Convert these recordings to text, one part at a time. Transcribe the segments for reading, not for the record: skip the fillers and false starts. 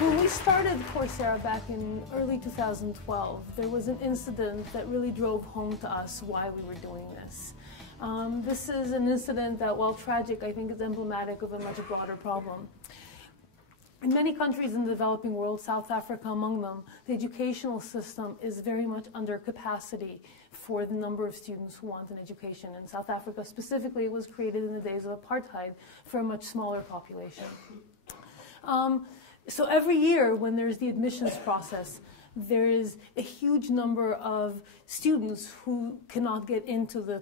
When we started Coursera back in early 2012, there was an incident that really drove home to us why we were doing this. This is an incident that, while tragic, I think is emblematic of a much broader problem. In many countries in the developing world, South Africa among them, the educational system is very much under capacity for the number of students who want an education. In South Africa specifically, it was created in the days of apartheid for a much smaller population. So every year when there's the admissions process, there is a huge number of students who cannot get into the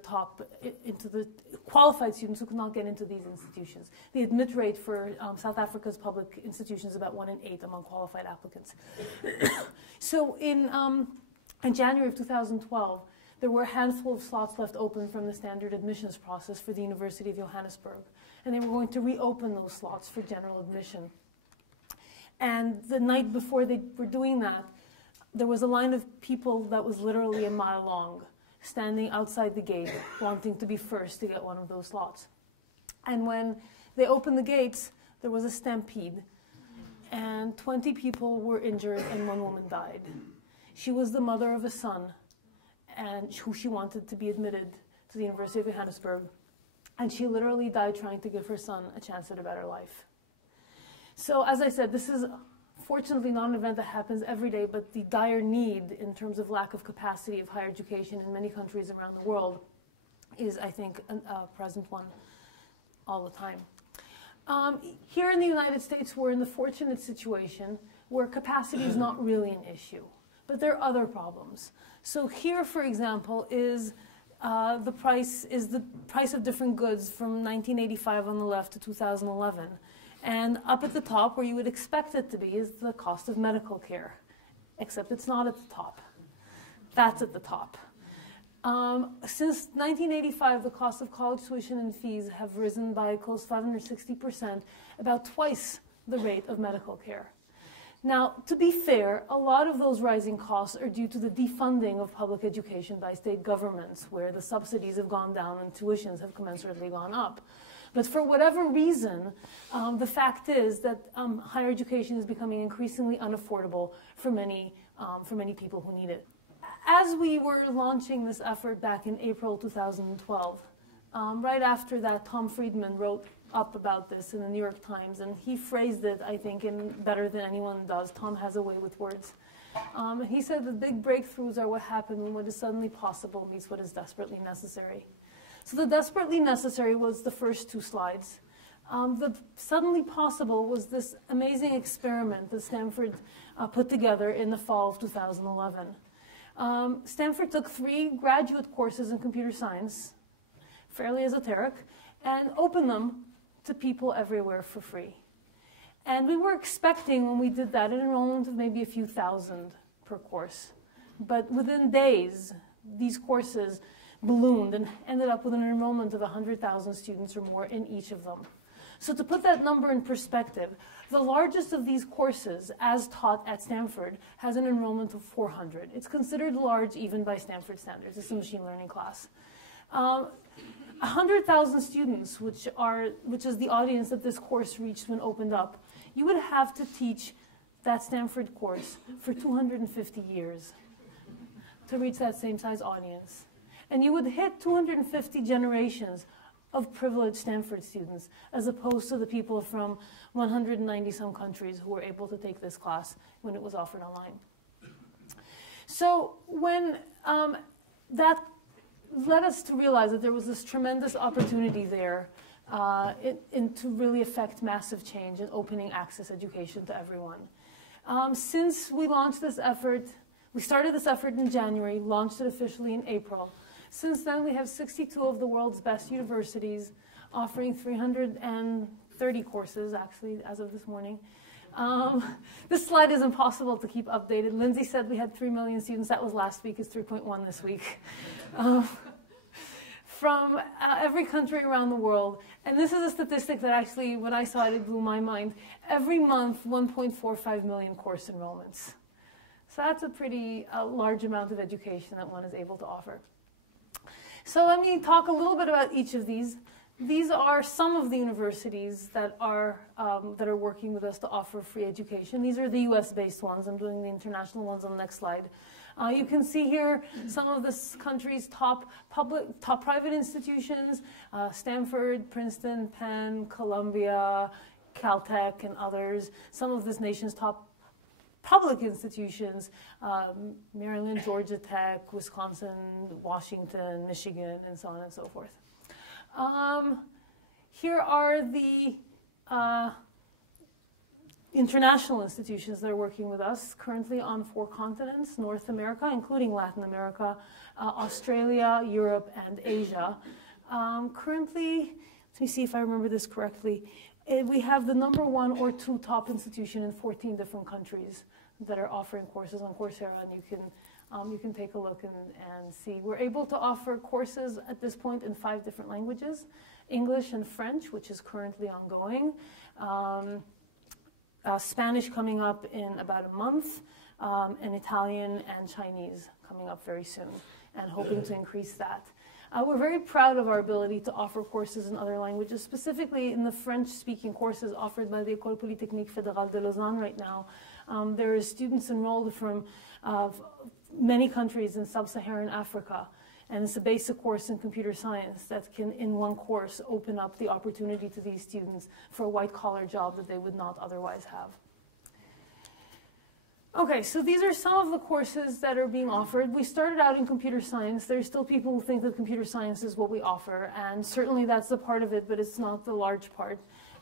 qualified students who cannot get into these institutions. The admit rate for South Africa's public institutions is about 1 in 8 among qualified applicants. So in January of 2012, there were a handful of slots left open from the standard admissions process for the University of Johannesburg, and they were going to reopen those slots for general admission. And the night before they were doing that, there was a line of people that was literally a mile long, standing outside the gate, wanting to be first to get one of those slots. And when they opened the gates, there was a stampede, and 20 people were injured and 1 woman died. She was the mother of a son, and who she wanted to be admitted to the University of Johannesburg, and she literally died trying to give her son a chance at a better life. So as I said, this is fortunately not an event that happens every day, but the dire need in terms of lack of capacity of higher education in many countries around the world is, I think, a present one all the time. Here in the United States, we're in the fortunate situation where capacity is not really an issue, but there are other problems. So here, for example, is the price of different goods from 1985 on the left to 2011. And up at the top, where you would expect it to be, is the cost of medical care, except it's not at the top. That's at the top. Since 1985, the cost of college tuition and fees have risen by close to 560%, about twice the rate of medical care. Now, to be fair, a lot of those rising costs are due to the defunding of public education by state governments, where the subsidies have gone down and tuitions have commensurately gone up. But for whatever reason, the fact is that higher education is becoming increasingly unaffordable for many people who need it. As we were launching this effort back in April 2012, right after that, Tom Friedman wrote up about this in the New York Times, and he phrased it, I think, better than anyone does. Tom has a way with words. He said the big breakthroughs are what happen when what is suddenly possible meets what is desperately necessary. So the desperately necessary was the first 2 slides. The suddenly possible was this amazing experiment that Stanford put together in the fall of 2011. Stanford took 3 graduate courses in computer science, fairly esoteric, and opened them to people everywhere for free. And we were expecting, when we did that, an enrollment of maybe a few thousand per course. But within days, these courses ballooned and ended up with an enrollment of 100,000 students or more in each of them. So to put that number in perspective, the largest of these courses, as taught at Stanford, has an enrollment of 400. It's considered large even by Stanford standards. It's a machine learning class. 100,000 students, which is the audience that this course reached when opened up, you would have to teach that Stanford course for 250 years to reach that same size audience. And you would hit 250 generations of privileged Stanford students, as opposed to the people from 190-some countries who were able to take this class when it was offered online. So when that led us to realize that there was this tremendous opportunity there to really affect massive change in opening access education to everyone. Since we launched this effort, we started this effort in January, launched it officially in April. Since then, we have 62 of the world's best universities offering 330 courses, actually, as of this morning. This slide is impossible to keep updated. Lindsay said we had 3 million students. That was last week. It's 3.1 this week. From every country around the world. And this is a statistic that actually, when I saw it, it blew my mind. Every month, 1.45 million course enrollments. So that's a pretty large amount of education that one is able to offer. So let me talk a little bit about each of these. these are some of the universities that are working with us to offer free education. These are the US-based ones. I'm doing the international ones on the next slide. You can see here some of this country's top private institutions, Stanford, Princeton, Penn, Columbia, Caltech, and others. Some of this nation's top public institutions, Maryland, Georgia Tech, Wisconsin, Washington, Michigan, and so on and so forth. Here are the international institutions that are working with us, currently on 4 continents: North America, including Latin America, Australia, Europe, and Asia. Currently, let me see if I remember this correctly, we have the #1 or 2 top institution in 14 different countries that are offering courses on Coursera, and you can take a look and see. We're able to offer courses at this point in 5 different languages: English and French, which is currently ongoing, Spanish coming up in about a month, and Italian and Chinese coming up very soon, and hoping to increase that. We're very proud of our ability to offer courses in other languages, specifically in the French-speaking courses offered by the École Polytechnique Fédérale de Lausanne right now. There are students enrolled from many countries in sub-Saharan Africa, and it's a basic course in computer science that can, in one course, open up the opportunity to these students for a white-collar job that they would not otherwise have. Okay, so these are some of the courses that are being offered. We started out in computer science. There's still people who think that computer science is what we offer, and certainly that's a part of it, but it's not the large part.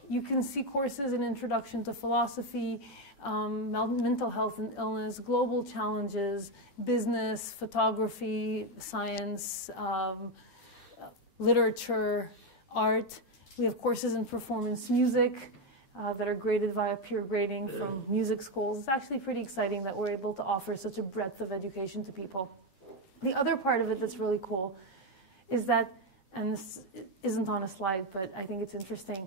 You can see courses in Introduction to Philosophy, mental health and illness, global challenges, business, photography, science, literature, art. We have courses in performance music that are graded via peer grading from music schools. It's actually pretty exciting that we're able to offer such a breadth of education to people. The other part of it that's really cool is that, and this isn't on a slide, but I think it's interesting,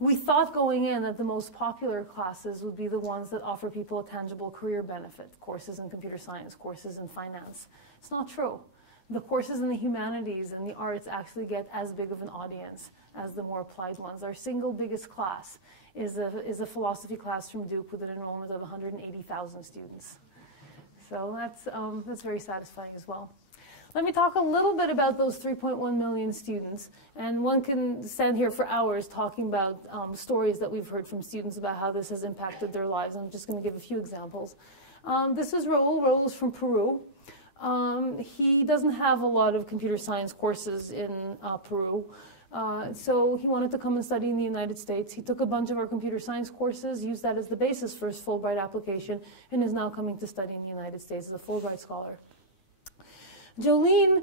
we thought going in that the most popular classes would be the ones that offer people a tangible career benefit, courses in computer science, courses in finance. It's not true. The courses in the humanities and the arts actually get as big of an audience as the more applied ones. Our single biggest class is a philosophy class from Duke with an enrollment of 180,000 students. So that's very satisfying as well. Let me talk a little bit about those 3.1 million students. And one can stand here for hours talking about stories that we've heard from students about how this has impacted their lives. I'm just going to give a few examples. This is Raul. Raul is from Peru. He doesn't have a lot of computer science courses in Peru. So he wanted to come and study in the United States. He took a bunch of our computer science courses, used that as the basis for his Fulbright application, and is now coming to study in the United States as a Fulbright scholar. Jolene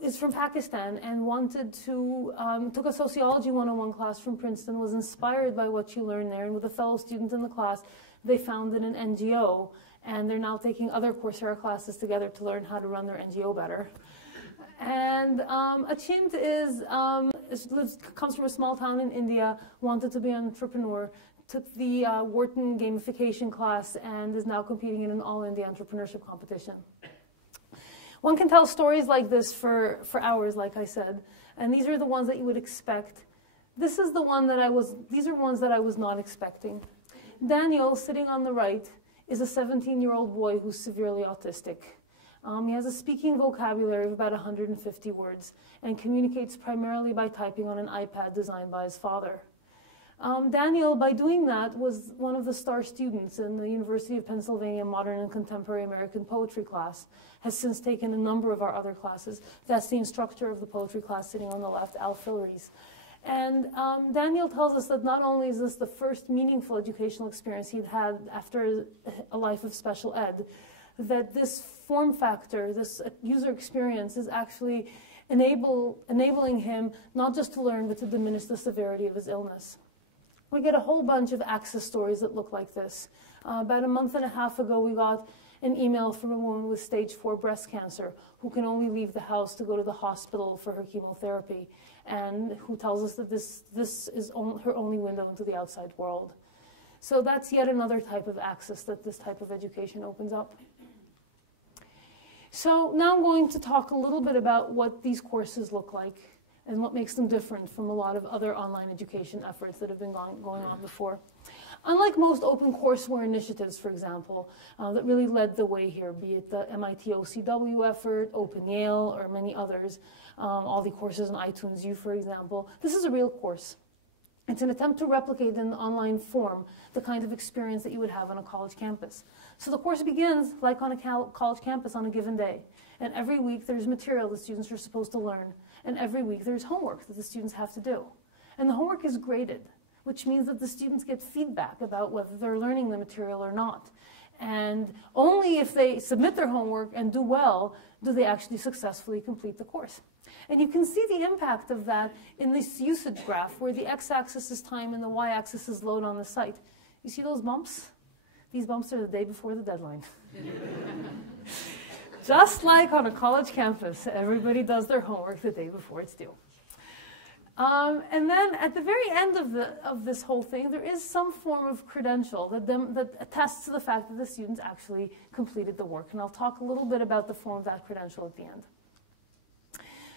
is from Pakistan and wanted to, took a Sociology 101 class from Princeton, was inspired by what she learned there, and with a fellow student in the class, they founded an NGO, and they're now taking other Coursera classes together to learn how to run their NGO better. And Achint comes from a small town in India, wanted to be an entrepreneur, took the Wharton gamification class, and is now competing in an all-India entrepreneurship competition. One can tell stories like this for hours, like I said, and these are the ones that you would expect. This is the one that these are ones that I was not expecting. Daniel, sitting on the right, is a 17-year-old boy who's severely autistic. He has a speaking vocabulary of about 150 words and communicates primarily by typing on an iPad designed by his father. Daniel, by doing that, was one of the star students in the University of Pennsylvania Modern and Contemporary American Poetry class, has since taken a number of our other classes. That's the instructor of the poetry class sitting on the left, Al Filaries. And Daniel tells us that not only is this the first meaningful educational experience he'd had after a life of special ed, that this form factor, this user experience is actually enabling him not just to learn, but to diminish the severity of his illness. We get a whole bunch of access stories that look like this. About a month and a half ago, we got an email from a woman with stage 4 breast cancer who can only leave the house to go to the hospital for her chemotherapy, and who tells us that this is her only window into the outside world. So that's yet another type of access that this type of education opens up. So now I'm going to talk a little bit about what these courses look like and what makes them different from a lot of other online education efforts that have been going on before. Unlike most open courseware initiatives, for example, that really led the way here, be it the MIT OCW effort, Open Yale, or many others, all the courses in iTunes U, for example, this is a real course. It's an attempt to replicate in online form the kind of experience that you would have on a college campus. So the course begins like on a college campus on a given day. And every week there's material the students are supposed to learn. And every week there's homework that the students have to do. And the homework is graded, which means that the students get feedback about whether they're learning the material or not. And only if they submit their homework and do well do they actually successfully complete the course. And you can see the impact of that in this usage graph where the x-axis is time and the y-axis is load on the site. You see those bumps? These bumps are the day before the deadline. Just like on a college campus, everybody does their homework the day before it's due. And then at the very end of this whole thing, there is some form of credential that attests to the fact that the students actually completed the work. And I'll talk a little bit about the form of that credential at the end.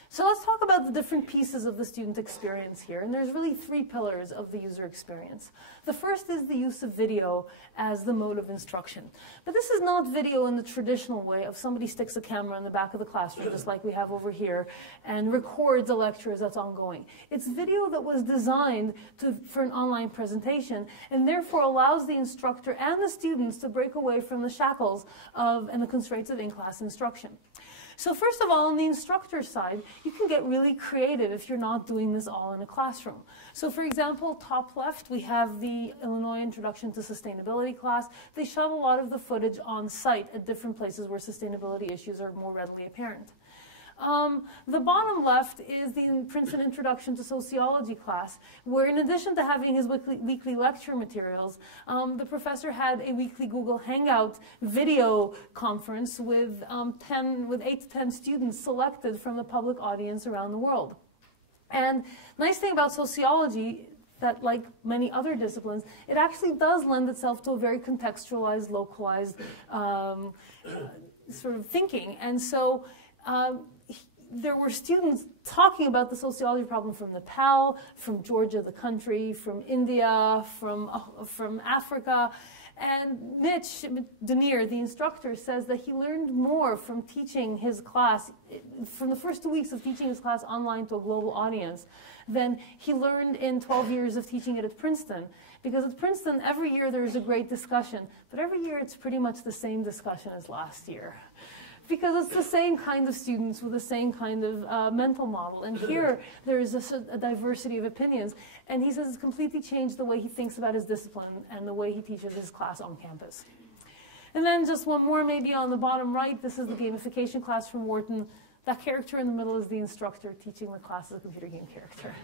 So let's talk about the different pieces of the student experience here. And there's really three pillars of the user experience. The first is the use of video as the mode of instruction. But this is not video in the traditional way of somebody sticks a camera in the back of the classroom, just like we have over here, and records a lecture as that's ongoing. It's video that was designed for an online presentation and therefore allows the instructor and the students to break away from the shackles and the constraints of in-class instruction. So first of all, on the instructor side, you can get really creative if you're not doing this all in a classroom. So for example, top left, we have the Illinois Introduction to Sustainability class. They shot a lot of the footage on site at different places where sustainability issues are more readily apparent. The bottom left is the Princeton Introduction to Sociology class, where in addition to having his weekly lecture materials, the professor had a weekly Google Hangout video conference with 8 to 10 students selected from the public audience around the world. And nice thing about sociology, that like many other disciplines, it actually does lend itself to a very contextualized, localized sort of thinking. And so there were students talking about the sociology problem from Nepal, from Georgia, the country, from India, from Africa. And Mitch Denier, the instructor, says that he learned more from teaching his class, from the first 2 weeks of teaching his class online to a global audience, than he learned in 12 years of teaching it at Princeton. Because at Princeton, every year there is a great discussion, but every year it's pretty much the same discussion as last year. Because it's the same kind of students with the same kind of mental model. And here, there is a diversity of opinions. And he says it's completely changed the way he thinks about his discipline and the way he teaches his class on campus. And then just one more maybe on the bottom right. This is the gamification class from Wharton. That character in the middle is the instructor teaching the class as a computer game character.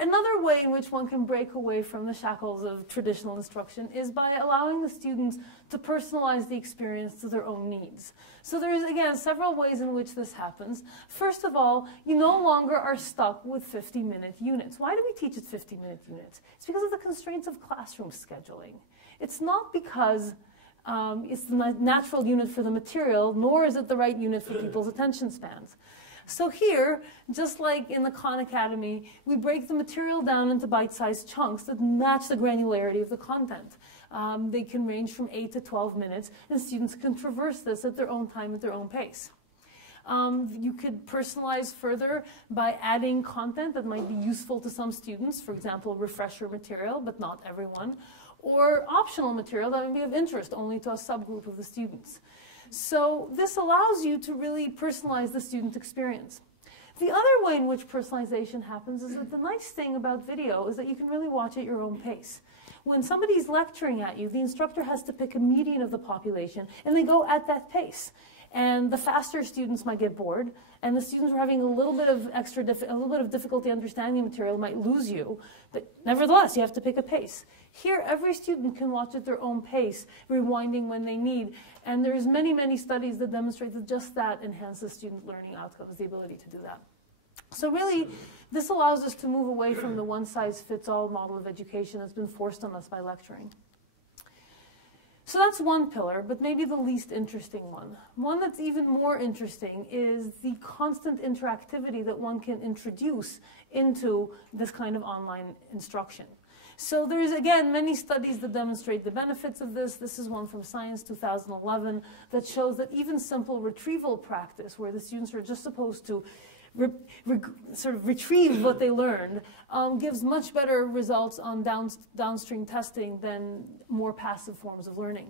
Another way in which one can break away from the shackles of traditional instruction is by allowing the students to personalize the experience to their own needs. So there's, again, several ways in which this happens. First of all, you no longer are stuck with 50-minute units. Why do we teach at 50-minute units? It's because of the constraints of classroom scheduling. It's not because it's the natural unit for the material, nor is it the right unit for people's attention spans. So here, just like in the Khan Academy, we break the material down into bite-sized chunks that match the granularity of the content. They can range from 8 to 12 minutes, and students can traverse this at their own time, at their own pace. You could personalize further by adding content that might be useful to some students, for example, refresher material, but not everyone, or optional material that may be of interest only to a subgroup of the students. So this allows you to really personalize the student experience. The other way in which personalization happens is that the nice thing about video is that you can really watch at your own pace. When somebody's lecturing at you, the instructor has to pick a median of the population, and they go at that pace. And the faster students might get bored, and the students who are having a little bit of difficulty understanding the material might lose you. But nevertheless, you have to pick a pace. Here, every student can watch at their own pace, rewinding when they need. And there's many, many studies that demonstrate that just that enhances student learning outcomes, the ability to do that. So really, this allows us to move away from the one-size-fits-all model of education that's been forced on us by lecturing. So that's one pillar, but maybe the least interesting one. One that's even more interesting is the constant interactivity that one can introduce into this kind of online instruction. So there's, again, many studies that demonstrate the benefits of this. This is one from Science 2011 that shows that even simple retrieval practice, where the students are just supposed to sort of retrieve what they learned, gives much better results on downstream testing than more passive forms of learning.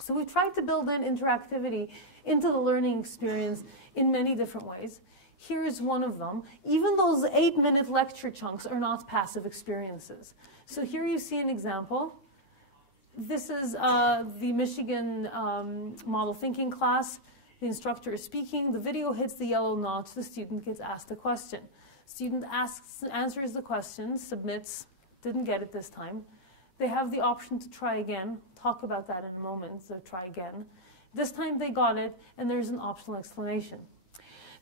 So we've tried to build in interactivity into the learning experience in many different ways. Here is one of them. Even those 8-minute lecture chunks are not passive experiences. So here you see an example. This is the Michigan model thinking class. The instructor is speaking, the video hits the yellow notch, the student gets asked a question. Student answers the question, submits, didn't get it this time. They have the option to try again, talk about that in a moment, so try again. This time they got it, and there's an optional explanation.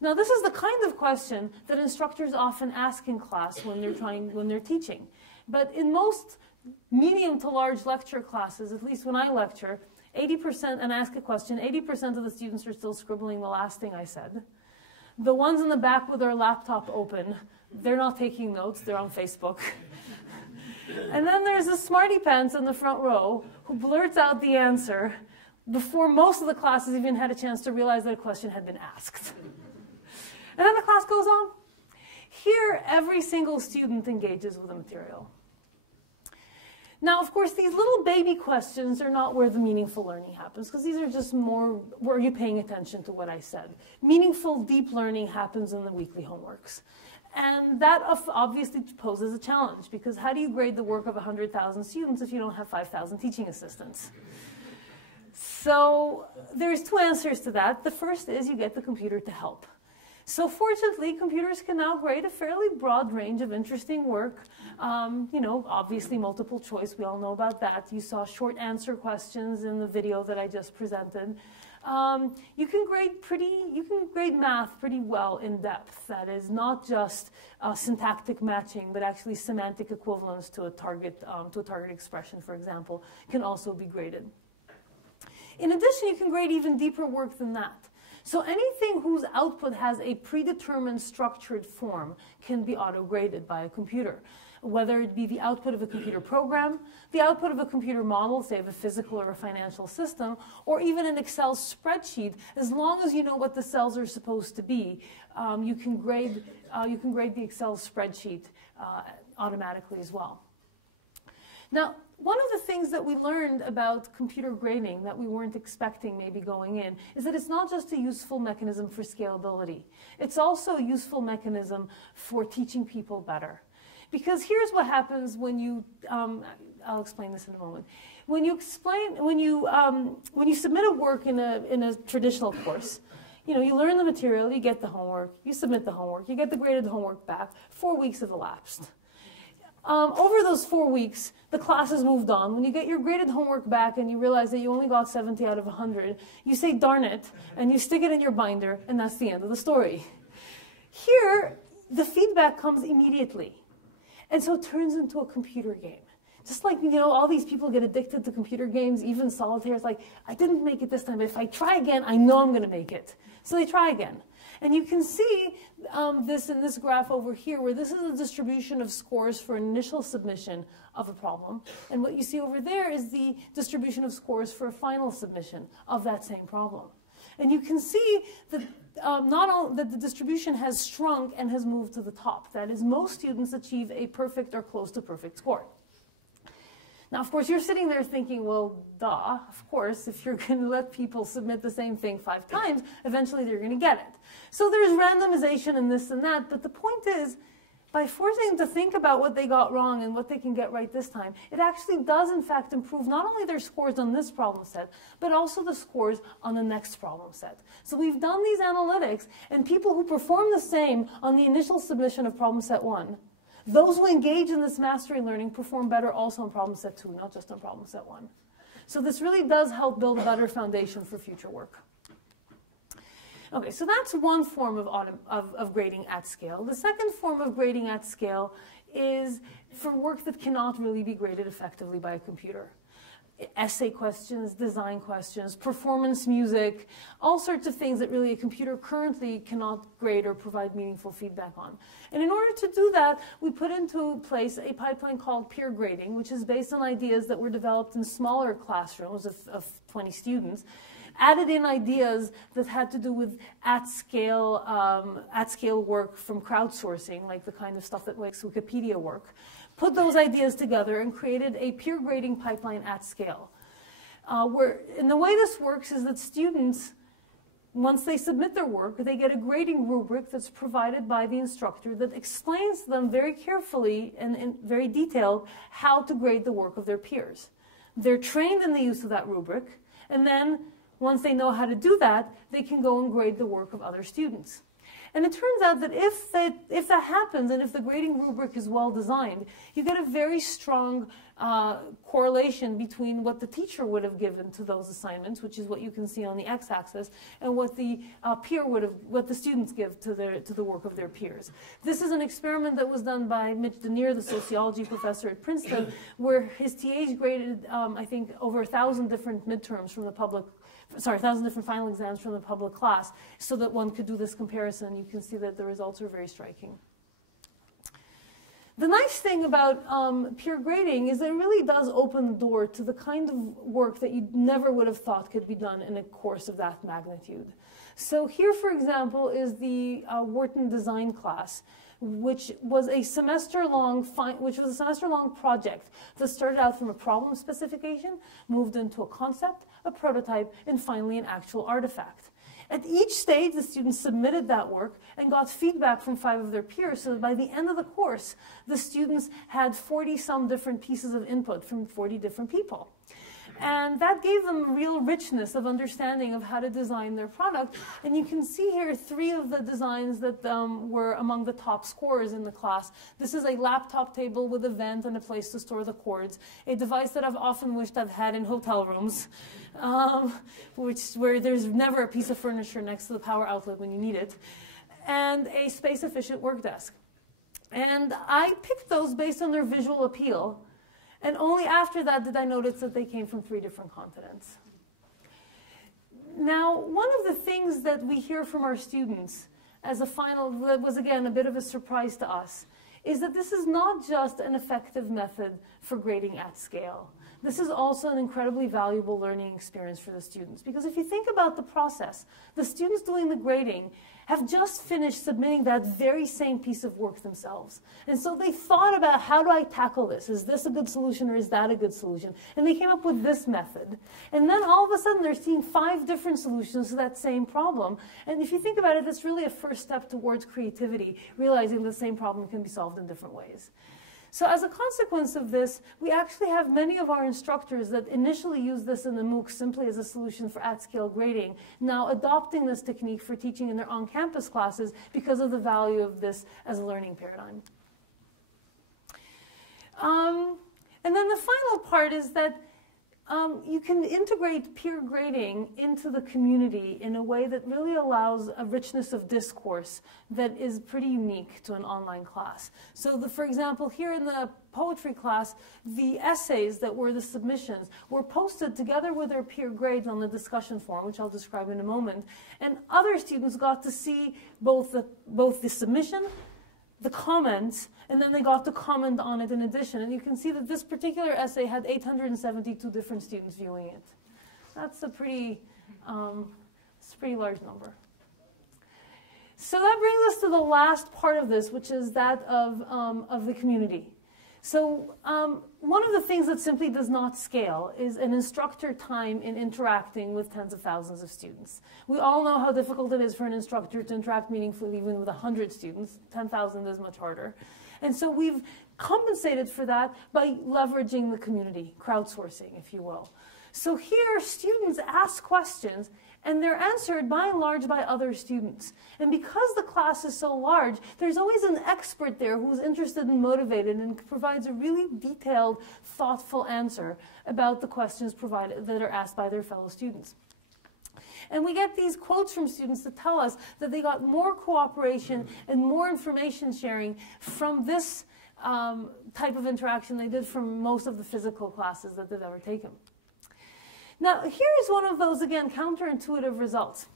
Now this is the kind of question that instructors often ask in class when they're teaching. But in most medium to large lecture classes, at least when I lecture, 80% and ask a question, 80% of the students are still scribbling the last thing I said. The ones in the back with their laptop open, they're not taking notes, they're on Facebook. And then there's the smarty pants in the front row who blurts out the answer before most of the classes even had a chance to realize that a question had been asked. And then the class goes on. Here, every single student engages with the material. Now, of course, these little baby questions are not where the meaningful learning happens, because these are just more, were you paying attention to what I said? Meaningful, deep learning happens in the weekly homeworks. And that obviously poses a challenge, because how do you grade the work of 100,000 students if you don't have 5,000 teaching assistants? So there's two answers to that. The first is you get the computer to help. So fortunately, computers can now grade a fairly broad range of interesting work. You know, obviously multiple choice, we all know about that. You saw short answer questions in the video that I just presented. You can grade math pretty well in depth. That is not just syntactic matching, but actually semantic equivalence to a target expression, for example, can also be graded. In addition, you can grade even deeper work than that. So anything whose output has a predetermined structured form can be auto-graded by a computer, whether it be the output of a computer program, the output of a computer model, say of a physical or a financial system, or even an Excel spreadsheet. As long as you know what the cells are supposed to be, you can grade the Excel spreadsheet automatically as well. Now, one of the things that we learned about computer grading that we weren't expecting maybe going in is that it's not just a useful mechanism for scalability. It's also a useful mechanism for teaching people better. Because here's what happens when you, I'll explain this in a moment. When you submit a work in a traditional course, you know, you learn the material, you get the homework, you submit the homework, you get the graded homework back, 4 weeks have elapsed. Over those 4 weeks, the class has moved on. When you get your graded homework back and you realize that you only got 70 out of 100, you say, darn it, and you stick it in your binder, and that's the end of the story. Here, the feedback comes immediately. And so it turns into a computer game. Just like, you know, all these people get addicted to computer games, even solitaire. It's like, I didn't make it this time, but if I try again, I know I'm going to make it. So they try again. And you can see this in this graph over here, where this is a distribution of scores for initial submission of a problem. And what you see over there is the distribution of scores for a final submission of that same problem. And you can see that that the distribution has shrunk and has moved to the top. That is, most students achieve a perfect or close to perfect score. Now, of course, you're sitting there thinking, well, duh, of course, if you're going to let people submit the same thing 5 times, eventually they're going to get it. So there's randomization and this and that, but the point is, by forcing them to think about what they got wrong and what they can get right this time, it actually does, in fact, improve not only their scores on this problem set, but also the scores on the next problem set. So we've done these analytics, and people who perform the same on the initial submission of problem set 1, those who engage in this mastery learning perform better also on problem set 2, not just on problem set 1. So this really does help build a better foundation for future work. Okay, so that's one form of grading at scale. The second form of grading at scale is for work that cannot really be graded effectively by a computer. essay questions, design questions, performance music, all sorts of things that really a computer currently cannot grade or provide meaningful feedback on. And in order to do that, we put into place a pipeline called peer grading, which is based on ideas that were developed in smaller classrooms of 20 students, added in ideas that had to do with at-scale work from crowdsourcing, like the kind of stuff that makes Wikipedia work, put those ideas together and created a peer grading pipeline at scale. And the way this works is that students, once they submit their work, they get a grading rubric that's provided by the instructor that explains to them very carefully and very detailed how to grade the work of their peers. They're trained in the use of that rubric, and then once they know how to do that, they can go and grade the work of other students. And it turns out that if that happens, and if the grading rubric is well designed, you get a very strong correlation between what the teacher would have given to those assignments, which is what you can see on the x-axis, and what the what the students give to the work of their peers. This is an experiment that was done by Mitch Denier, the sociology professor at Princeton, where his TAs graded, I think, over 1,000 different midterms from the public. Sorry, 1,000 different final exams from the public class, so that one could do this comparison. You can see that the results are very striking. The nice thing about peer grading is that it really does open the door to the kind of work that you never would have thought could be done in a course of that magnitude. So here, for example, is the Wharton design class, which was a semester-long project that started out from a problem specification, moved into a concept, a prototype, and finally an actual artifact. At each stage, the students submitted that work and got feedback from 5 of their peers, so that by the end of the course, the students had 40-some different pieces of input from 40 different people. And that gave them real richness of understanding of how to design their product. And you can see here 3 of the designs that were among the top scorers in the class. This is a laptop table with a vent and a place to store the cords, a device that I've often wished I've had in hotel rooms, where there's never a piece of furniture next to the power outlet when you need it, and a space-efficient work desk. And I picked those based on their visual appeal. And only after that did I notice that they came from 3 different continents. Now, one of the things that we hear from our students as a final, that was again a bit of a surprise to us, is that this is not just an effective method for grading at scale. This is also an incredibly valuable learning experience for the students. Because if you think about the process, the students doing the grading have just finished submitting that very same piece of work themselves. And so they thought about, how do I tackle this? Is this a good solution or is that a good solution? And they came up with this method. And then all of a sudden they're seeing 5 different solutions to that same problem. And if you think about it, it's really a first step towards creativity, realizing the same problem can be solved in different ways. So as a consequence of this, we actually have many of our instructors that initially used this in the MOOC simply as a solution for at-scale grading, now adopting this technique for teaching in their on-campus classes because of the value of this as a learning paradigm. And then the final part is that you can integrate peer grading into the community in a way that really allows a richness of discourse that is pretty unique to an online class. So for example, here in the poetry class, the essays that were the submissions were posted together with their peer grades on the discussion forum, which I'll describe in a moment. And other students got to see both the submission, the comments, and then they got to comment on it in addition. And you can see that this particular essay had 872 different students viewing it. That's a pretty large number. So that brings us to the last part of this, which is that of the community. So one of the things that simply does not scale is an instructor time in interacting with tens of thousands of students. We all know how difficult it is for an instructor to interact meaningfully even with 100 students. 10,000 is much harder. And so we've compensated for that by leveraging the community, crowdsourcing, if you will. So here, students ask questions, and they're answered by and large by other students. And because the class is so large, there's always an expert there who's interested and motivated and provides a really detailed, thoughtful answer about the questions provided that are asked by their fellow students. And we get these quotes from students that tell us that they got more cooperation and more information sharing from this type of interaction they did from most of the physical classes that they've ever taken. Now, here's one of those, again, counterintuitive results.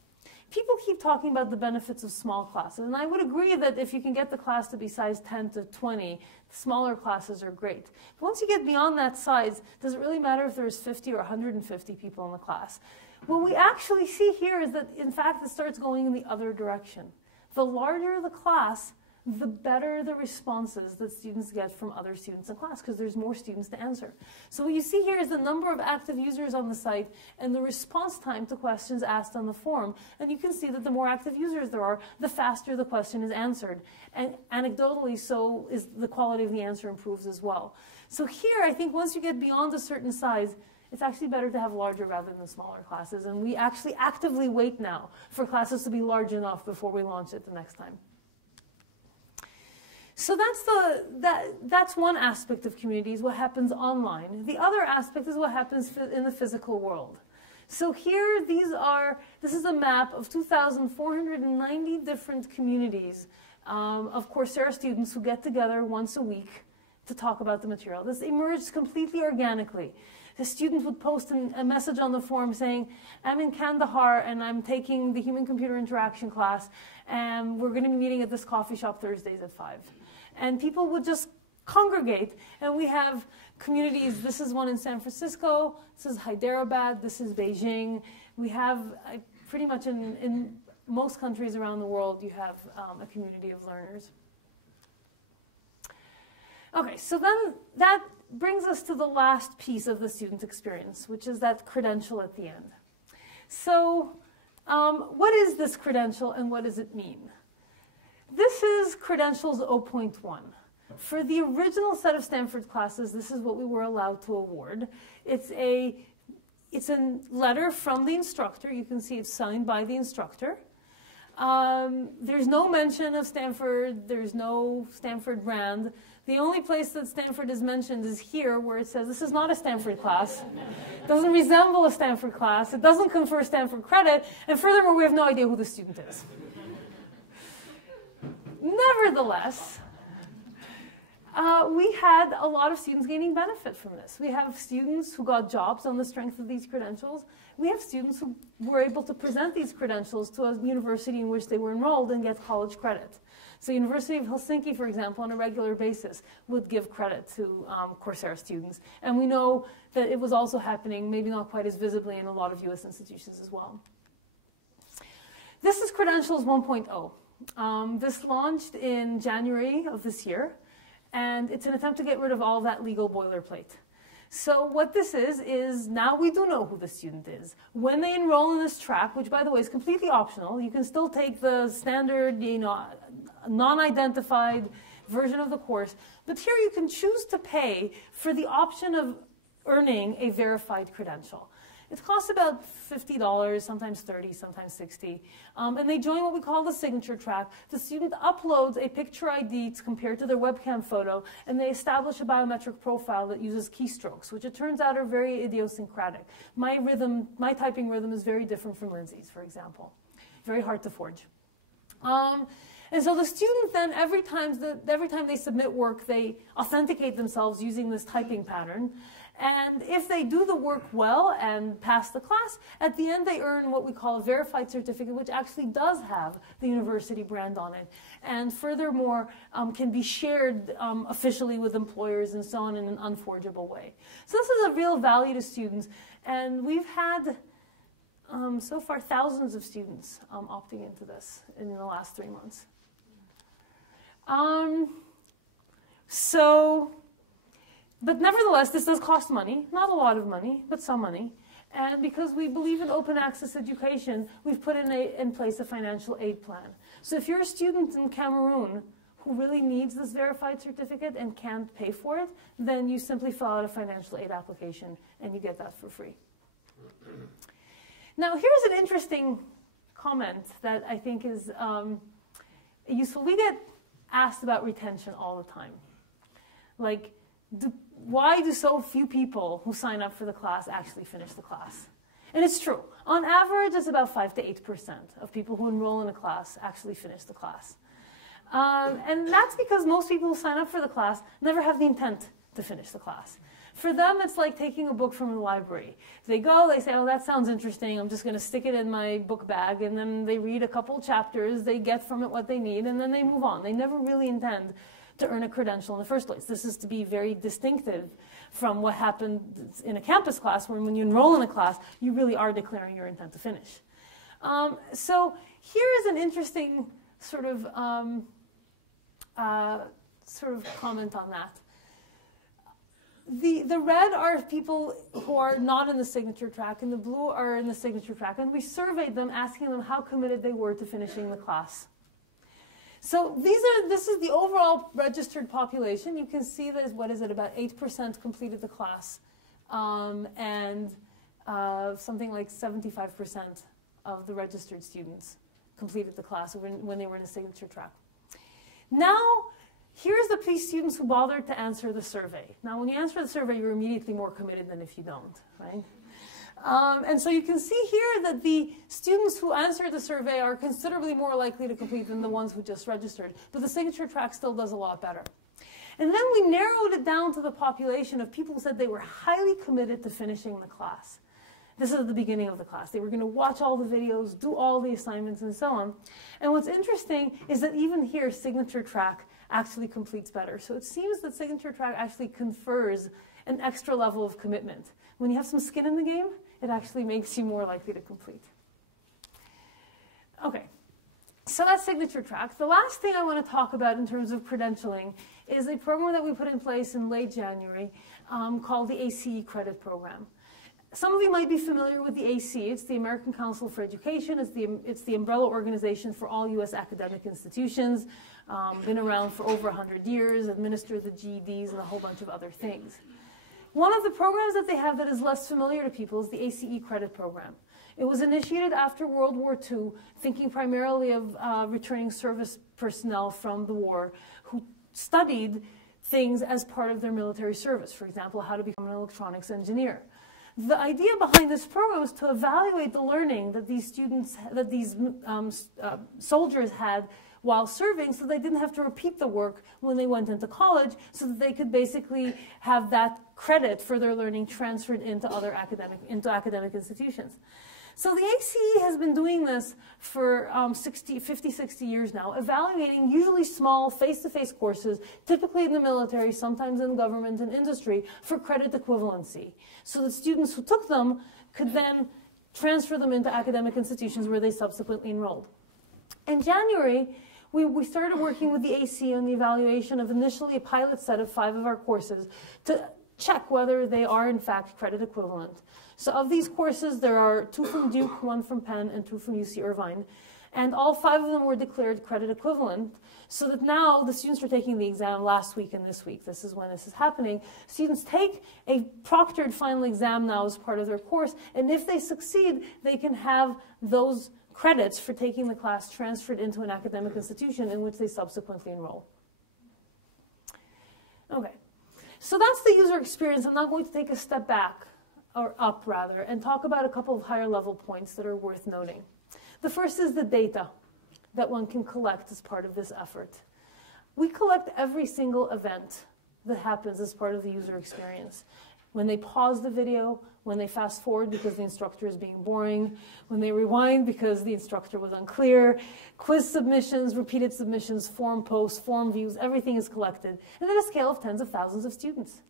People keep talking about the benefits of small classes, and I would agree that if you can get the class to be size 10 to 20, smaller classes are great. But once you get beyond that size, does it really matter if there's 50 or 150 people in the class? What we actually see here is that, in fact, it starts going in the other direction. The larger the class, the better the responses that students get from other students in class, because there's more students to answer. So what you see here is the number of active users on the site and the response time to questions asked on the form. And you can see that the more active users there are, the faster the question is answered. And anecdotally, so is the quality of the answer improves as well. So here, I think once you get beyond a certain size, it's actually better to have larger rather than smaller classes. And we actually actively wait now for classes to be large enough before we launch it the next time. So that's one aspect of communities, what happens online. The other aspect is what happens in the physical world. So here, this is a map of 2,490 different communities of Coursera students who get together once a week to talk about the material. This emerged completely organically. The student would post a message on the forum saying, I'm in Kandahar and I'm taking the human-computer interaction class, and we're going to be meeting at this coffee shop Thursdays at 5. And people would just congregate, and we have communities. This is one in San Francisco, this is Hyderabad, this is Beijing. We have pretty much in most countries around the world, you have a community of learners. Okay, so then that brings us to the last piece of the student experience, which is that credential at the end. So what is this credential and what does it mean? This is credentials 0.1. For the original set of Stanford classes, this is what we were allowed to award. It's a letter from the instructor. You can see it's signed by the instructor. There's no mention of Stanford. There's no Stanford brand. The only place that Stanford is mentioned is here, where it says this is not a Stanford class. It doesn't resemble a Stanford class. It doesn't confer Stanford credit. And furthermore, we have no idea who the student is. Nevertheless, we had a lot of students gaining benefit from this. We have students who got jobs on the strength of these credentials. We have students who were able to present these credentials to a university in which they were enrolled and get college credit. So University of Helsinki, for example, on a regular basis would give credit to Coursera students. And we know that it was also happening, maybe not quite as visibly, in a lot of US institutions as well. This is Credentials 1.0. This launched in January of this year. And it's an attempt to get rid of all of that legal boilerplate. So what this is now we do know who the student is. When they enroll in this track, which by the way is completely optional, you can still take the standard, non-identified version of the course. But here you can choose to pay for the option of earning a verified credential. It costs about $50, sometimes $30, sometimes $60. And they join what we call the signature track. The student uploads a picture ID compared to their webcam photo, and they establish a biometric profile that uses keystrokes, which it turns out are very idiosyncratic. My typing rhythm is very different from Lindsay's, for example. Very hard to forge. And so the student then, every time they submit work, they authenticate themselves using this typing pattern. And if they do the work well and pass the class, at the end they earn what we call a verified certificate, which actually does have the university brand on it. And furthermore, can be shared officially with employers and so on in an unforgeable way. So this is a real value to students. And we've had, so far, thousands of students opting into this in the last 3 months. But nevertheless, this does cost money. Not a lot of money, but some money. And because we believe in open access education, we've put in place a financial aid plan. So if you're a student in Cameroon who really needs this verified certificate and can't pay for it, then you simply fill out a financial aid application and you get that for free. Now, here's an interesting comment that I think is useful. We get asked about retention all the time. Like, why do so few people who sign up for the class actually finish the class? And it's true. On average, it's about 5 to 8% of people who enroll in a class actually finish the class. And that's because most people who sign up for the class never have the intent to finish the class. For them, it's like taking a book from the library. They go, they say, oh, that sounds interesting. I'm just going to stick it in my book bag. And then they read a couple chapters. They get from it what they need. And then they move on. They never really intend to earn a credential in the first place. This is to be very distinctive from what happened in a campus class, where when you enroll in a class, you really are declaring your intent to finish. So here is an interesting sort of comment on that. The red are people who are not in the signature track, and the blue are in the signature track. And we surveyed them, asking them how committed they were to finishing the class. So this is the overall registered population. You can see that, what is it, about 8% completed the class, and something like 75% of the registered students completed the class when they were in a signature track. Now, here's the students who bothered to answer the survey. Now, when you answer the survey, you're immediately more committed than if you don't, right? And so you can see here that the students who answered the survey are considerably more likely to complete than the ones who just registered. But the signature track still does a lot better. And then we narrowed it down to the population of people who said they were highly committed to finishing the class. This is the beginning of the class. They were going to watch all the videos, do all the assignments, and so on. And what's interesting is that even here, signature track actually completes better. So it seems that signature track actually confers an extra level of commitment. When you have some skin in the game, it actually makes you more likely to complete. Okay, so that's signature track. The last thing I want to talk about in terms of credentialing is a program that we put in place in late January called the ACE credit program. Some of you might be familiar with the ACE. It's the American Council for Education. It's the umbrella organization for all U.S. academic institutions. Been around for over 100 years, administer the GEDs and a whole bunch of other things. One of the programs that they have that is less familiar to people is the ACE credit program. It was initiated after World War II, thinking primarily of returning service personnel from the war who studied things as part of their military service. For example, how to become an electronics engineer. The idea behind this program was to evaluate the learning that these soldiers had while serving, so they didn't have to repeat the work when they went into college, so that they could basically have that credit for their learning transferred into other academic institutions. So the ACE has been doing this for 50, 60 years now, evaluating usually small face-to-face courses, typically in the military, sometimes in government and industry, for credit equivalency. So that students who took them could then transfer them into academic institutions where they subsequently enrolled. In January, we started working with the AC on the evaluation of initially a pilot set of 5 of our courses to check whether they are in fact credit equivalent. So of these courses, there are 2 from Duke, 1 from Penn, and 2 from UC Irvine. And all 5 of them were declared credit equivalent, so that now the students are taking the exam last week and this week. This is when this is happening. Students take a proctored final exam now as part of their course, and if they succeed, they can have those credits for taking the class transferred into an academic institution in which they subsequently enroll. Okay, so that's the user experience. I'm now going to take a step back, or up rather, and talk about a couple of higher level points that are worth noting. The first is the data that one can collect as part of this effort. We collect every single event that happens as part of the user experience. When they pause the video, when they fast forward because the instructor is being boring, when they rewind because the instructor was unclear, quiz submissions, repeated submissions, form posts, form views, everything is collected, and at a scale of tens of thousands of students.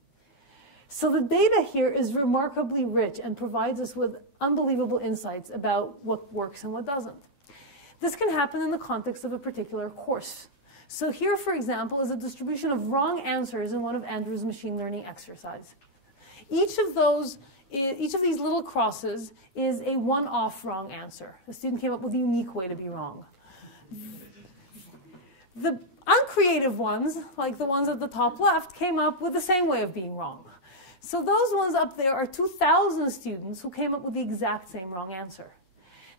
So the data here is remarkably rich and provides us with unbelievable insights about what works and what doesn't. This can happen in the context of a particular course. So here, for example, is a distribution of wrong answers in one of Andrew's machine learning exercises. Each of these little crosses is a one-off wrong answer. The student came up with a unique way to be wrong. The uncreative ones, like the ones at the top left, came up with the same way of being wrong. So those ones up there are 2,000 students who came up with the exact same wrong answer.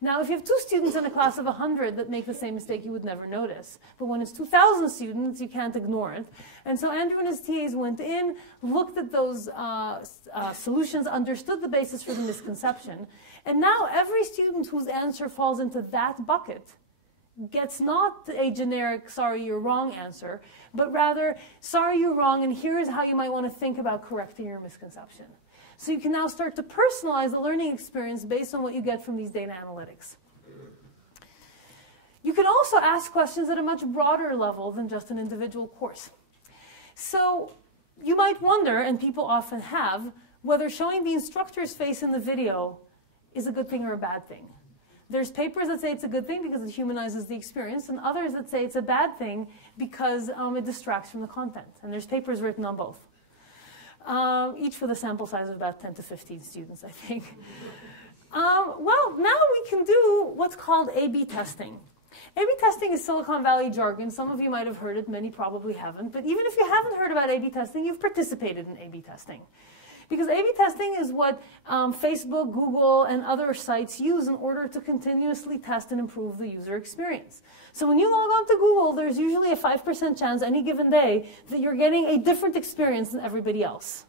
Now, if you have 2 students in a class of 100 that make the same mistake, you would never notice. But when it's 2,000 students, you can't ignore it. And so Andrew and his TAs went in, looked at those solutions, understood the basis for the misconception. And now every student whose answer falls into that bucket gets not a generic, sorry, you're wrong answer, but rather, sorry, you're wrong, and here's how you might want to think about correcting your misconception. So you can now start to personalize the learning experience based on what you get from these data analytics. You can also ask questions at a much broader level than just an individual course. So you might wonder, and people often have, whether showing the instructor's face in the video is a good thing or a bad thing. There's papers that say it's a good thing because it humanizes the experience, and others that say it's a bad thing because it distracts from the content. And there's papers written on both, each with a sample size of about 10 to 15 students, I think. Well, now we can do what's called A/B testing. A/B testing is Silicon Valley jargon. Some of you might have heard it, many probably haven't. But even if you haven't heard about A/B testing, you've participated in A/B testing. Because A/B testing is what Facebook, Google, and other sites use in order to continuously test and improve the user experience. So when you log on to Google, there's usually a 5% chance any given day that you're getting a different experience than everybody else.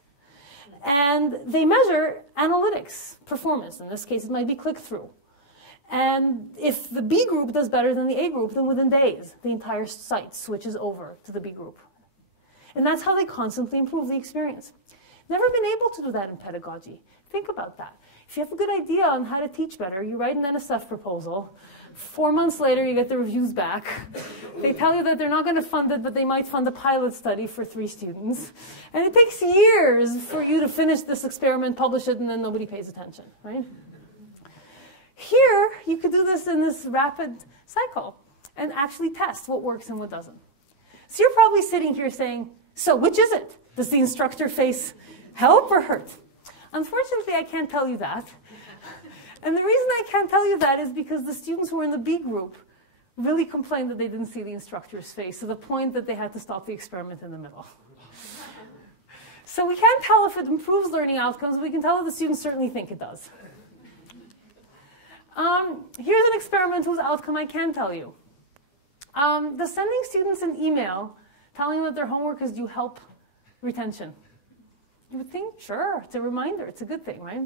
And they measure analytics, performance. In this case, it might be click-through. And if the B group does better than the A group, then within days, the entire site switches over to the B group. And that's how they constantly improve the experience. Never been able to do that in pedagogy. Think about that. If you have a good idea on how to teach better, you write an NSF proposal. 4 months later, you get the reviews back. They tell you that they're not going to fund it, but they might fund a pilot study for 3 students. And it takes years for you to finish this experiment, publish it, and then nobody pays attention, right? Here, you could do this in this rapid cycle and actually test what works and what doesn't. So you're probably sitting here saying, so which is it? Does the instructor face help or hurt? Unfortunately, I can't tell you that. And the reason I can't tell you that is because the students who were in the B group really complained that they didn't see the instructor's face to the point that they had to stop the experiment in the middle. So we can't tell if it improves learning outcomes. We can tell that the students certainly think it does. Here's an experiment whose outcome I can tell you. Does sending students an email telling them that their homework is due help retention? You would think, sure, it's a reminder. It's a good thing, right?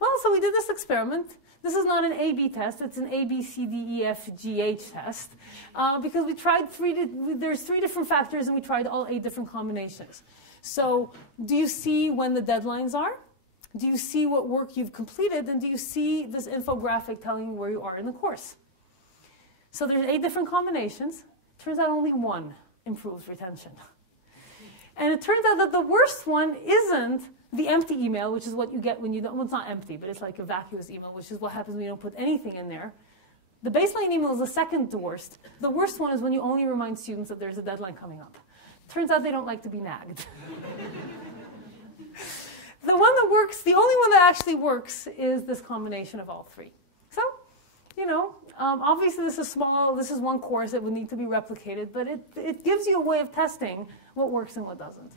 Well, so we did this experiment. This is not an A/B test. It's an A, B, C, D, E, F, G, H test. Because we tried there's 3 different factors, and we tried all 8 different combinations. So do you see when the deadlines are? Do you see what work you've completed? And do you see this infographic telling you where you are in the course? So there's 8 different combinations. Turns out only 1 improves retention. And it turns out that the worst one isn't the empty email, which is what you get when you don't, well, it's not empty, but it's like a vacuous email, which is what happens when you don't put anything in there. The baseline email is the second to worst. The worst one is when you only remind students that there's a deadline coming up. Turns out they don't like to be nagged. The one that works, the only one that actually works is this combination of all 3. So, you know, obviously this is small, this is one course, it would need to be replicated, but it gives you a way of testing what works and what doesn't.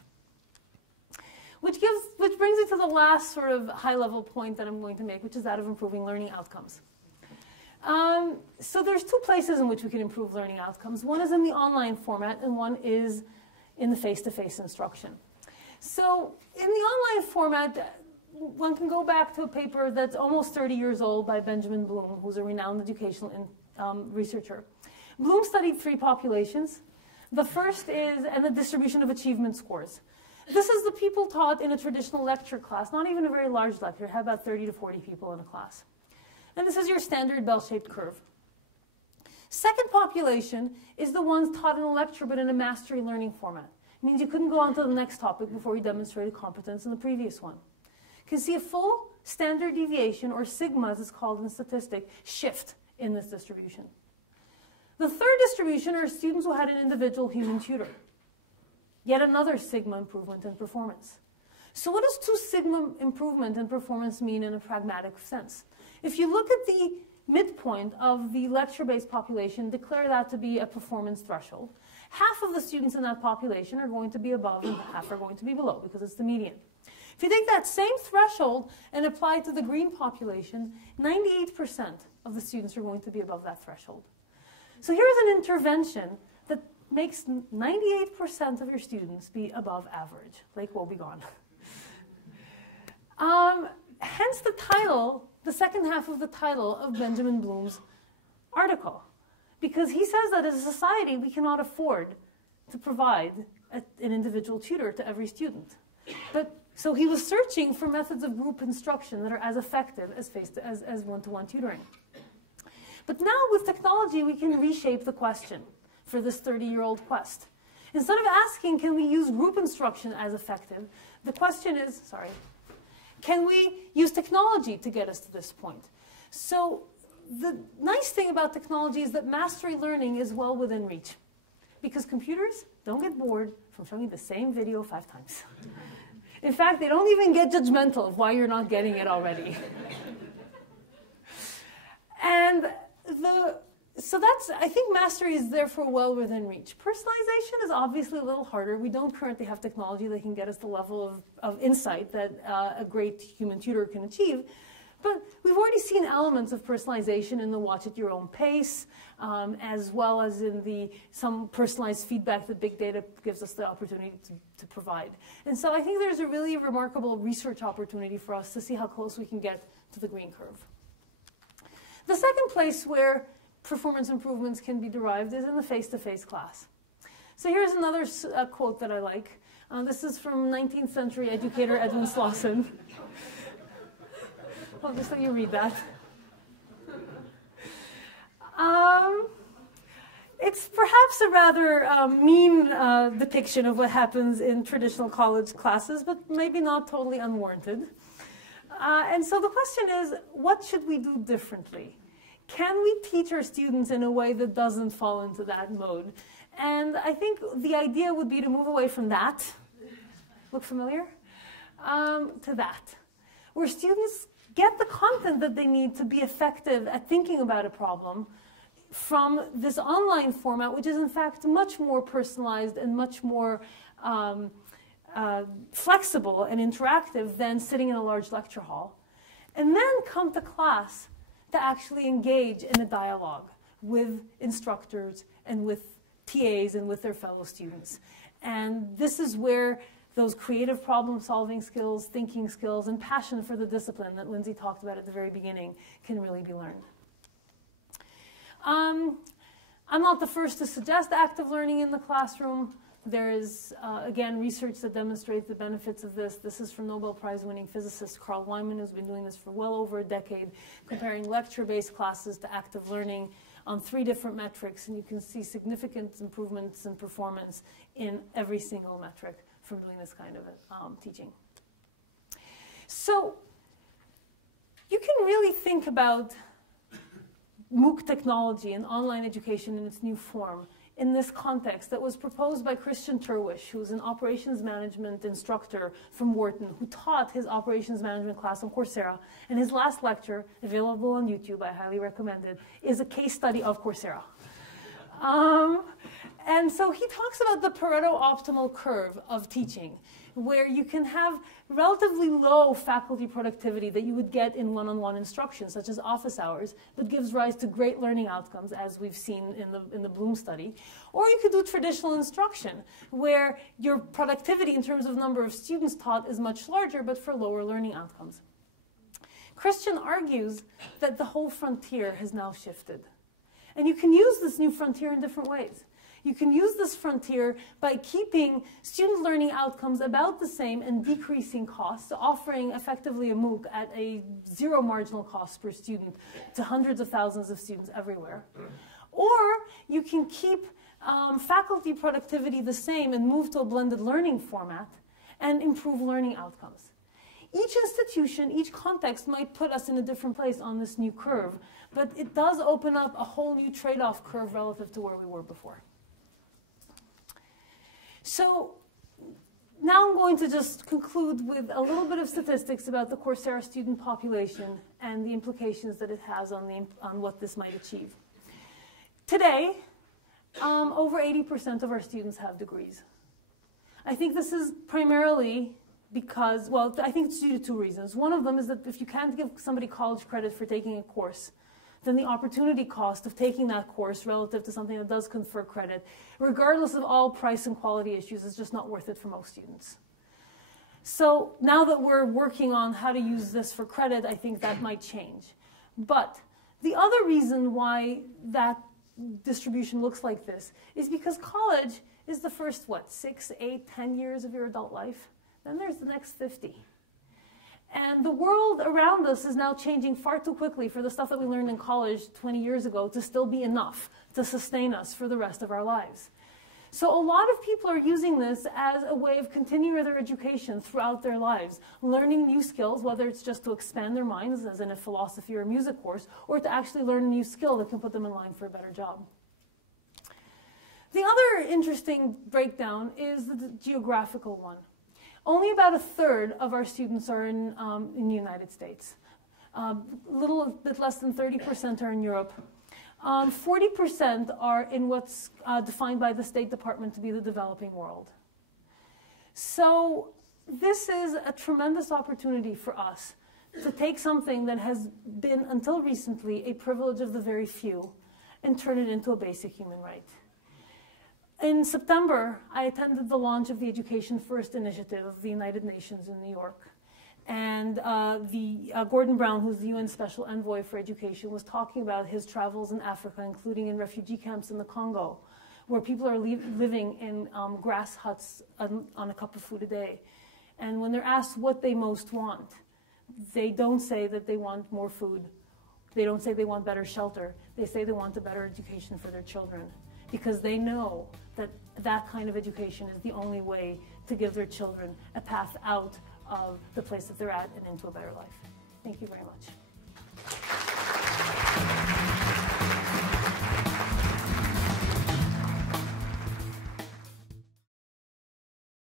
Which brings me to the last sort of high-level point that I'm going to make, which is that of improving learning outcomes. So there's 2 places in which we can improve learning outcomes. One is in the online format, and one is in the face-to-face instruction. So in the online format, one can go back to a paper that's almost 30 years old by Benjamin Bloom, who's a renowned educational researcher. Bloom studied 3 populations. The first is and the distribution of achievement scores. This is the people taught in a traditional lecture class, not even a very large lecture. It had about 30 to 40 people in a class. And this is your standard bell-shaped curve. Second population is the ones taught in a lecture but in a mastery learning format. It means you couldn't go on to the next topic before you demonstrated competence in the previous one. You can see a full standard deviation, or sigma as it's called in statistic, shift in this distribution. The third distribution are students who had an individual human tutor. Yet another sigma improvement in performance. So what does 2 sigma improvement in performance mean in a pragmatic sense? If you look at the midpoint of the lecture-based population, declare that to be a performance threshold. Half of the students in that population are going to be above and half are going to be below because it's the median. If you take that same threshold and apply it to the green population, 98% of the students are going to be above that threshold. So here's an intervention that makes 98% of your students be above average. Lake will be gone. Hence the title, the second half of the title of Benjamin Bloom's article. because he says that as a society, we cannot afford to provide an individual tutor to every student. So he was searching for methods of group instruction that are as effective as one-to-one tutoring. But now with technology, we can reshape the question for this 30-year-old quest. Instead of asking, can we use group instruction as effective, the question is, can we use technology to get us to this point? So the nice thing about technology is that mastery learning is well within reach, because computers don't get bored from showing you the same video 5 times. In fact, they don't even get judgmental of why you're not getting it already. And I think mastery is therefore well within reach. Personalization is obviously a little harder. We don't currently have technology that can get us the level of insight that a great human tutor can achieve. But we've already seen elements of personalization in the watch at your own pace, as well as in some personalized feedback that big data gives us the opportunity to provide. And so I think there's a really remarkable research opportunity for us to see how close we can get to the green curve. The second place where performance improvements can be derived is in the face-to-face class. So here's another quote that I like. This is from 19th century educator Edwin Slauson. I'll just let you read that. It's perhaps a rather mean depiction of what happens in traditional college classes, but maybe not totally unwarranted. And so the question is, what should we do differently? Can we teach our students in a way that doesn't fall into that mode? And I think the idea would be to move away from that, look familiar, to that, where students get the content that they need to be effective at thinking about a problem from this online format, which is in fact much more personalized and much more flexible and interactive than sitting in a large lecture hall. And then come to class to actually engage in a dialogue with instructors and with TAs and with their fellow students. And this is where those creative problem-solving skills, thinking skills, and passion for the discipline that Lindsay talked about at the very beginning can really be learned. I'm not the first to suggest active learning in the classroom. There is, again, research that demonstrates the benefits of this. This is from Nobel Prize-winning physicist Carl Weinman, who's been doing this for well over a decade, comparing lecture-based classes to active learning on 3 different metrics, and you can see significant improvements in performance in every single metric from doing this kind of teaching. So you can really think about MOOC technology and online education in its new form in this context that was proposed by Christian Turwish, who's an operations management instructor from Wharton, who taught his operations management class on Coursera. And his last lecture, available on YouTube, I highly recommend it, is a case study of Coursera. And so he talks about the Pareto optimal curve of teaching, where you can have relatively low faculty productivity that you would get in one-on-one instruction, such as office hours, but gives rise to great learning outcomes, as we've seen in the Bloom study. Or you could do traditional instruction, where your productivity in terms of number of students taught is much larger, but for lower learning outcomes. Christian argues that the whole frontier has now shifted. And you can use this new frontier in different ways. You can use this frontier by keeping student learning outcomes about the same and decreasing costs, offering effectively a MOOC at a 0 marginal cost per student to hundreds of thousands of students everywhere. Or you can keep faculty productivity the same and move to a blended learning format and improve learning outcomes. Each institution, each context might put us in a different place on this new curve, but it does open up a whole new trade-off curve relative to where we were before. So now I'm going to just conclude with a little bit of statistics about the Coursera student population and the implications that it has on what this might achieve. Today, over 80% of our students have degrees. I think this is primarily because, well, I think it's due to 2 reasons. One of them is that if you can't give somebody college credit for taking a course, then the opportunity cost of taking that course relative to something that does confer credit, regardless of all price and quality issues, is just not worth it for most students. So now that we're working on how to use this for credit, I think that might change. But the other reason why that distribution looks like this is because college is the first, 6, 8, 10 years of your adult life. Then there's the next 50. And the world around us is now changing far too quickly for the stuff that we learned in college 20 years ago to still be enough to sustain us for the rest of our lives. So a lot of people are using this as a way of continuing their education throughout their lives, learning new skills, whether it's just to expand their minds, as in a philosophy or a music course, or to actually learn a new skill that can put them in line for a better job. The other interesting breakdown is the geographical one. Only about 1/3 of our students are in the United States. A little bit less than 30% are in Europe. 40% are in what's defined by the State Department to be the developing world. So this is a tremendous opportunity for us to take something that has been, until recently, a privilege of the very few and turn it into a basic human right. In September, I attended the launch of the Education First initiative of the United Nations in New York. And Gordon Brown, who's the UN Special Envoy for Education, was talking about his travels in Africa, including in refugee camps in the Congo, where people are living in grass huts on a cup of food a day. And when they're asked what they most want, they don't say that they want more food. They don't say they want better shelter. They say they want a better education for their children, because they know that that kind of education is the only way to give their children a path out of the place that they're at and into a better life. Thank you very much.